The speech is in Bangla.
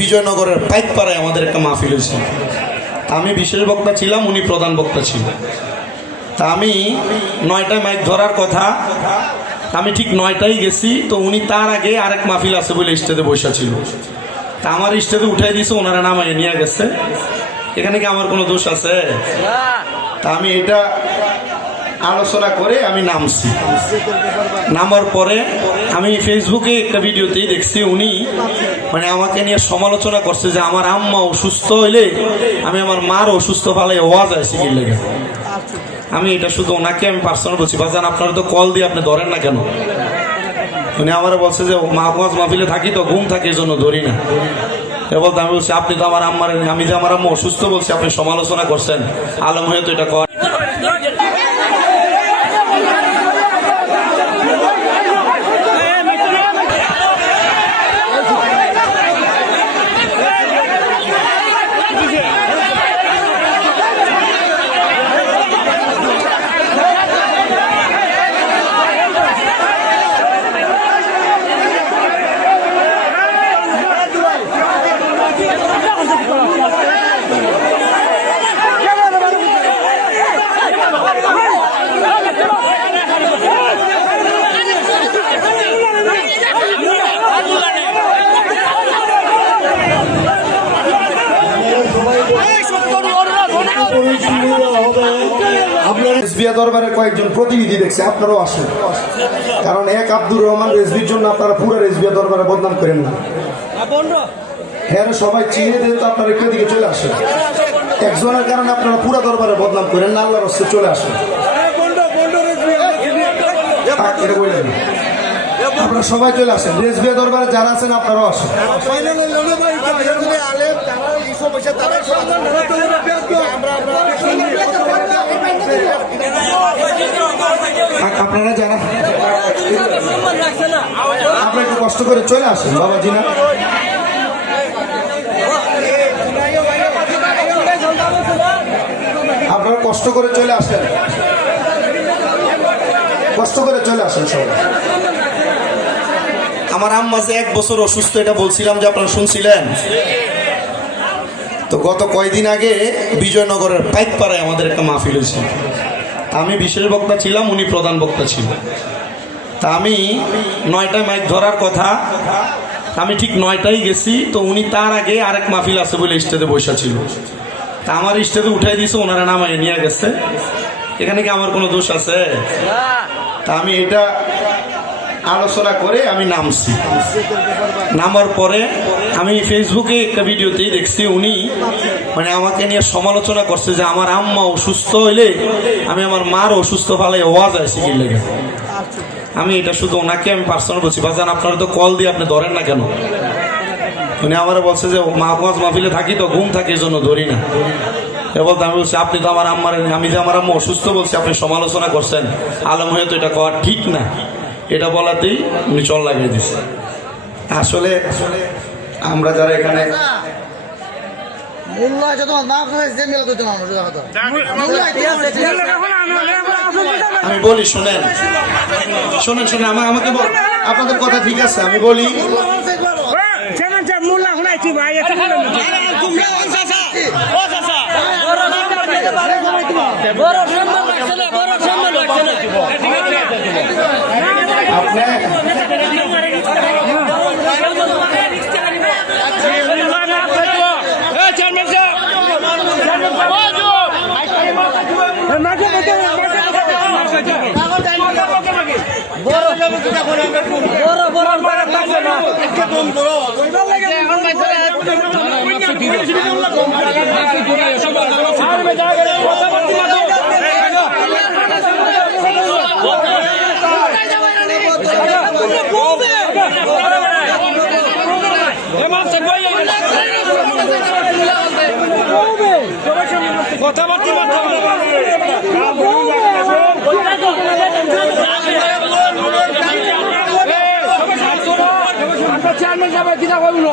বিজয়নগরের পাইকপাড়ায় আমাদের একটা মাহফিল হয়েছিল। আমি বিশেষ বক্তা ছিলাম, উনি প্রধান বক্তা ছিলেন। তা আমি 9টায় মাইক ধরার কথা, আমি ঠিক 9টায় গেছি। তো উনি তার আগে আরেক মাহফিল আছে বলে স্টেজে বসা ছিল। তা আমার স্টেজে উঠাই দিয়েছে, ওনারা নামাইয়ে নিয়ে গেছে। এখানে কি আমার কোনো দোষ আছে? তা আমি এটা আলোচনা করে আমি নামছি। নামার পরে আমি ফেসবুকে একটা ভিডিওতেই দেখছি উনি মানে আমাকে নিয়ে সমালোচনা করছে যে আমার আম্মা অসুস্থ হইলে আমি আমার মার অসুস্থ ফালাই ওয়াজ আছে কি লেগে। আমি এটা শুধু ওনাকে আমি পার্সোনাল বলছি, বাজান আপনারা তো কল দিয়ে আপনি ধরেন না কেন? উনি আমার বলছে যে ওয়াজ মাহফিলে থাকি তো ঘুম থাকে এই জন্য ধরি না। বলতে আমি বলছি আপনি তো আমার আম্মার, আমি যে আমার আম্মা অসুস্থ বলছি আপনি সমালোচনা করছেন, আলম হয়ে তো এটা কর। দরবারের কয়েকজন প্রতিনিধি দেখছে, আপনারাও আসেন। কারণ এক আব্দুর রহমান রেজভির জন্য আপনারা পুরো রেজভিয়া দরবারে বদনাম করেন না। হ্যাঁ সবাই চিনে দিলে তো আপনারা একটু দিকে চলে আসেন। একজনের কারণে আপনারা পুরো দরবারে বদনাম করেন না, আল্লাহর রাস্তায় চলে আসেন। আপনারা সবাই চলে আসেন, রেজভিয়া দরবারে যারা আছেন আপনারাও আসেন। আপনারা যারা আপনারা একটু কষ্ট করে চলে আসেন বাবাজি না। আপনারা কষ্ট করে চলে আসেন, কষ্ট করে চলে আসেন সবাই। আমার আম্মা যে 1 বছর অসুস্থ এটা বলছিলাম যে আপনারা শুনছিলেন তো। গত কয়েকদিন আগে বিজয়নগরের পাইকপাড়ায় আমাদের একটা মাহফিল হয়েছিল। আমি বিশেষ বক্তা ছিলাম, উনি প্রধান বক্তা ছিলেন। তা আমি 9টায় মাইক ধরার কথা, আমি ঠিক 9টায় গেছি। তো উনি তার আগে আরেক মাহফিল আছে বলে স্টেজে বসা ছিল। তা আমার স্টেজে উঠাই দিয়েছে, ওনারা নামাইয়ে নিয়ে গেছে। এখানে কি আমার কোনো দোষ আছে? তা আমি এটা আলোচনা করে আমি নামছি। নামার পরে আমি ফেসবুকে একটা ভিডিওতেই দেখছি উনি মানে আমাকে নিয়ে সমালোচনা করছে যে আমার আম্মা অসুস্থ হইলে আমি আমার মার অসুস্থ ফালাই ওয়াজ আছে কি লেগে। আমি এটা শুধু ওনাকে আমি পার্সোনাল বলছি, বাজান আপনারা তো কল দিয়ে আপনি ধরেন না কেন? উনি আমার বলছে যে ওয়াজ মাহফিলে থাকি তো ঘুম থাকে এই জন্য ধরি না। বলতে আমি বলছি আপনি তো আমার আম্মার, আমি যে আমার আম্মা অসুস্থ বলছি আপনি সমালোচনা করছেন, আলম হয়ে তো এটা করা ঠিক না। এটা বলাতেই উনি চল লাগিয়ে দিচ্ছে। আসলে আমরা যারা এখানে আমি বলি শোনেন শোনেন শোনেন আমাকে আপনাদের কথা ঠিক আছে, আমি বলি আপনি কথাবার্তা চেয়ারম্যান সাহেব কিনা বলুন